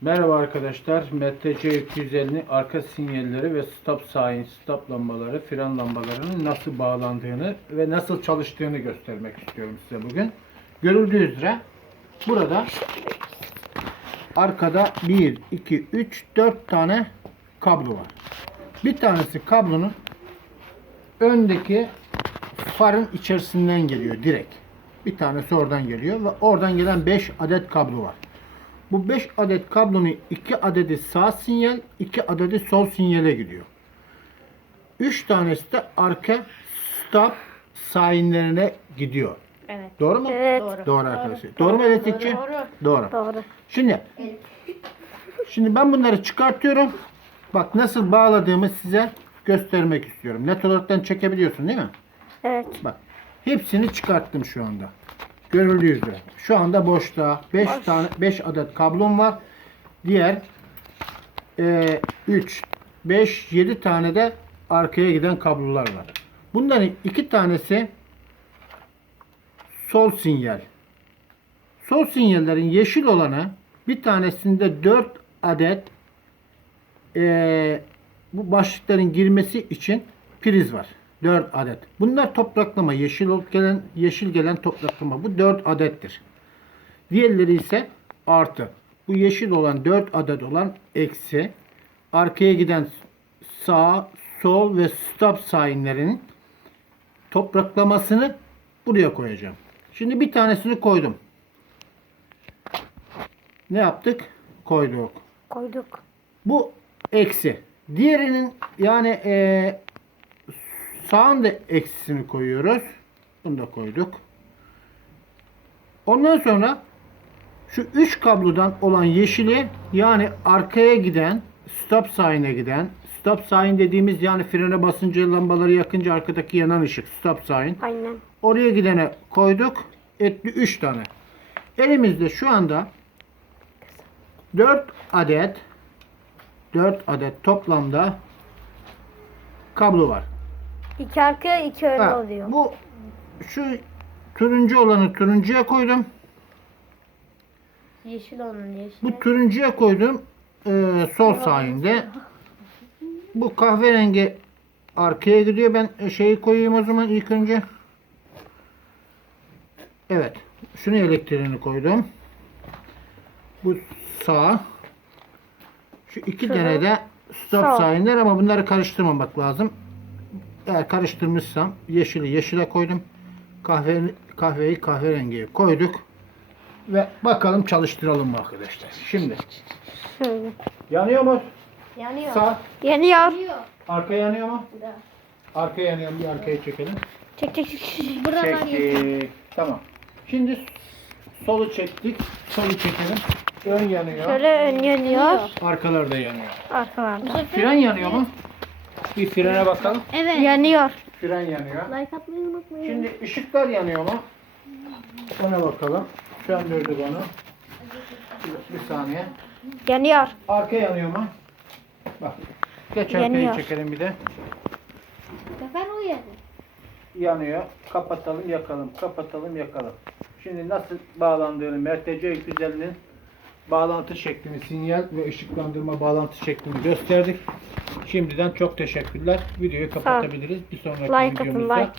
Merhaba arkadaşlar. MTC 250'nin arka sinyalleri ve stop sign, stop lambaları, fren lambalarının nasıl bağlandığını ve nasıl çalıştığını göstermek istiyorum size bugün. Görüldüğü üzere burada arkada 1, 2, 3, 4 tane kablo var. Bir tanesi kablonun öndeki farın içerisinden geliyor direkt. Bir tanesi oradan geliyor ve oradan gelen 5 adet kablo var. Bu 5 adet kablonun 2 adedi sağ sinyal, 2 adedi sol sinyale gidiyor. 3 tanesi de arka stop signlerine gidiyor. Evet. Doğru mu? Evet. Doğru. Doğru arkadaşlar. Doğru mu elektrikçi? Doğru. Doğru. Doğru. Şimdi Şimdi ben bunları çıkartıyorum. Bak nasıl bağladığımı size göstermek istiyorum. Net olaraktan çekebiliyorsun değil mi? Evet. Bak. Hepsini çıkarttım şu anda. Görüldüğü üzere. Şu anda boşta 5 tane 5 adet kablom var. Diğer 3 5 7 tane de arkaya giden kablolar var. Bunların iki tanesi sol sinyal. Sol sinyallerin yeşil olanı bir tanesinde 4 adet eee, bu başlıkların girmesi için priz var. 4 adet. Bunlar topraklama. Yeşil ol- gelen yeşil gelen topraklama. Bu 4 adettir. Diğerleri ise artı. Bu yeşil olan 4 adet olan eksi. Arkaya giden sağ, sol ve stop sign'lerin topraklamasını buraya koyacağım. Şimdi bir tanesini koydum. Ne yaptık? Koyduk. Koyduk. Bu eksi. Diğerinin yani eee sağın da eksisini koyuyoruz. Bunu da koyduk. Ondan sonra şu 3 kablodan olan yeşili yani arkaya giden stop sign'e giden stop sign dediğimiz yani frene basınca lambaları yakınca arkadaki yanan ışık stop sign. Aynen. Oraya gidene koyduk. Etli 3 tane. Elimizde şu anda 4 adet 4 adet toplamda kablo var. İki arkaya iki önde Ha, oluyor. bu şu turuncu olanı turuncuya koydum. Yeşil onun yeşil. Bu turuncuya koydum. Ee, sol sahinde. Bu kahverengi arkaya gidiyor. Ben şeyi koyayım o zaman ilk önce. Evet. Şunu elektriğini koydum. Bu sağ. Şu iki Şunu. tane de stop sign'ler ama bunları karıştırmamak lazım. Eğer karıştırmışsam yeşili yeşile koydum. Kahve, kahveyi kahverengiye koyduk. Ve bakalım çalıştıralım mı arkadaşlar. Şimdi Şöyle. yanıyor mu? Yanıyor. Sağ. Yanıyor. Arka yanıyor mu? Arka yanıyor mu? Bir arkaya çekelim. Çek çek çek. Buradan yanıyor. Çektik. Tamam. Şimdi solu çektik. Solu çekelim. Ön yanıyor. Şöyle ön yanıyor. Arkalar da yanıyor. Arkalarda. Fren yanıyor mu? Bir frene bakalım. Evet. Yanıyor. Fren yanıyor. Like atmayı unutmayın. Şimdi ışıklar yanıyor mu? Ona bakalım. Söndürdük onu. Bir, bir saniye. Yanıyor. Arka yanıyor mu? Bak. Geç arkayı Yanıyor. çekelim bir de. Sefer o yani. yanıyor. Kapatalım yakalım. Kapatalım yakalım. Şimdi nasıl bağlandığını MTC 250'nin bağlantı şeklini, sinyal ve ışıklandırma bağlantı şeklini gösterdik. Şimdiden çok teşekkürler. Videoyu kapatabiliriz. Bir sonraki Like atın videomuzda like.